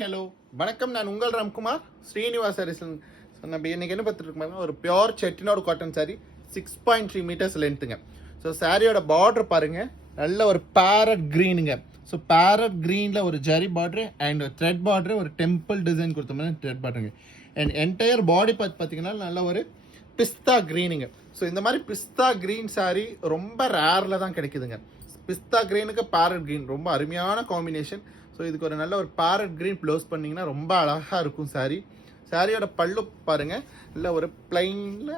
Hello வணக்கம், நான் உங்கள் ராம்குமார் ஸ்ரீனிவாஸ் சாரீஸ். நம்ம இன்னைக்கு என்ன பார்த்துட்டு ஒரு pure Chettinad cotton sari 6.3 metres லென்த்துங்க. ஸோ சாரியோட பார்டர் பாருங்க, நல்ல ஒரு பேரட் க்ரீனுங்க. ஸோ பேரட் க்ரீனில் ஒரு zari border and thread border, ஒரு டெம்பிள் டிசைன் கொடுத்த மாதிரி த்ரெட் பார்டருங்க. அண்ட் என்டையர் பாடி பார்த்தீங்கன்னா நல்ல ஒரு பிஸ்தா க்ரீனுங்க. ஸோ இந்த மாதிரி பிஸ்தா க்ரீன் சாரி ரொம்ப ரேரில் தான் கிடைக்குதுங்க. பிஸ்தா க்ரீனுக்கு பேரட் க்ரீன் ரொம்ப அருமையான காம்பினேஷன். ஸோ இதுக்கு ஒரு நல்ல ஒரு பேரட் க்ரீன் ப்ளவுஸ் பண்ணிங்கன்னா ரொம்ப அழகாக இருக்கும் சாரி. சாரியோட பல்லு பாருங்கள், இல்லை ஒரு பிளைனில்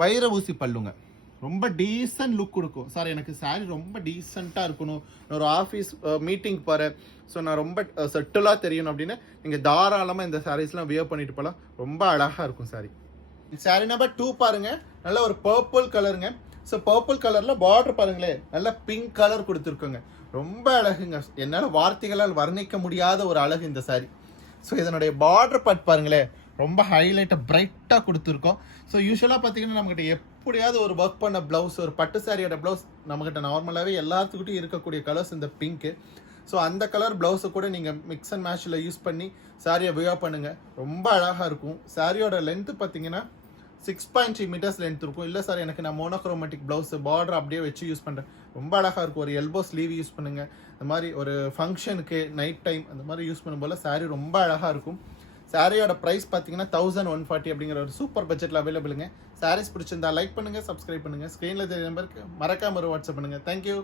வைர ஊசி பல்லுங்க. ரொம்ப டீசன்ட் லுக் கொடுக்கும். சார் எனக்கு சாரி ரொம்ப டீசெண்டாக இருக்கணும், நான் ஒரு ஆஃபீஸ் மீட்டிங் போகிறேன், ஸோ நான் ரொம்ப செட்டிலாக தெரியணும் அப்படின்னு நீங்கள் தாராளமாக இந்த சாரீஸ்லாம் வியர் பண்ணிட்டு போகலாம். ரொம்ப அழகாக இருக்கும் சாரி. சாரி நம்பர் 2 பாருங்கள், நல்ல ஒரு பர்பிள் கலருங்க. ஸோ பர்பிள் கலரில் பார்டர் பாருங்களேன், நல்ல பிங்க் கலர் கொடுத்துருக்குங்க. ரொம்ப அழகுங்க, என்னால் வார்த்தைகளால் வர்ணிக்க முடியாத ஒரு அழகு இந்த சாரி. ஸோ இதனுடைய பார்டர் பார்ட் பாருங்களேன், ரொம்ப ஹைலைட்டாக பிரைட்டாக கொடுத்துருக்கோம். ஸோ யூஸ்வலாக பார்த்தீங்கன்னா நம்மகிட்ட எப்படியாவது ஒரு ஒர்க் பண்ண ப்ளவுஸ், ஒரு பட்டு சாரியோட ப்ளவுஸ் நம்மகிட்ட நார்மலாகவே எல்லாத்துக்கிட்டையும் இருக்கக்கூடிய கலர்ஸ் இந்த பிங்க்கு. ஸோ அந்த கலர் ப்ளவுஸை கூட நீங்கள் மிக்ஸ் அண்ட் மேட்சில் யூஸ் பண்ணி சாரியை வியர் பண்ணுங்கள், ரொம்ப அழகாக இருக்கும். சாரியோட லென்த்து பார்த்தீங்கன்னா 6.3 மீட்டர்ஸ் லென்த் இருக்கும். இல்லை சார் எனக்கு நான் மோனோக்ரோமேட்டிக் ப்ளவுஸ் பார்டர் அப்படியே வச்சு யூஸ் பண்ணுறேன், ரொம்ப அழகாக இருக்கும். ஒரு எல்போ ஸ்லீவ் யூஸ் பண்ணுங்கள், இந்த மாதிரி ஒரு ஃபங்க்ஷனுக்கு நைட் டைம் அந்த மாதிரி யூஸ் பண்ணும்போது சாரீ ரொம்ப அழகாக இருக்கும். சாரியோட ப்ரைஸ் பார்த்தீங்கன்னா 1140 அப்படிங்கிற ஒரு சூப்பர் பட்ஜெட்டில் அவைலபிளுங்க. சாரீஸ் பிடிச்சிருந்தா லைக் பண்ணுங்கள், சப்ஸ்கிரைப் பண்ணுங்கள். ஸ்க்ரீனில் தெரிய நம்பருக்கு மறக்காம ஒரு வாட்ஸ்அப் பண்ணுங்கள். தேங்க்யூ.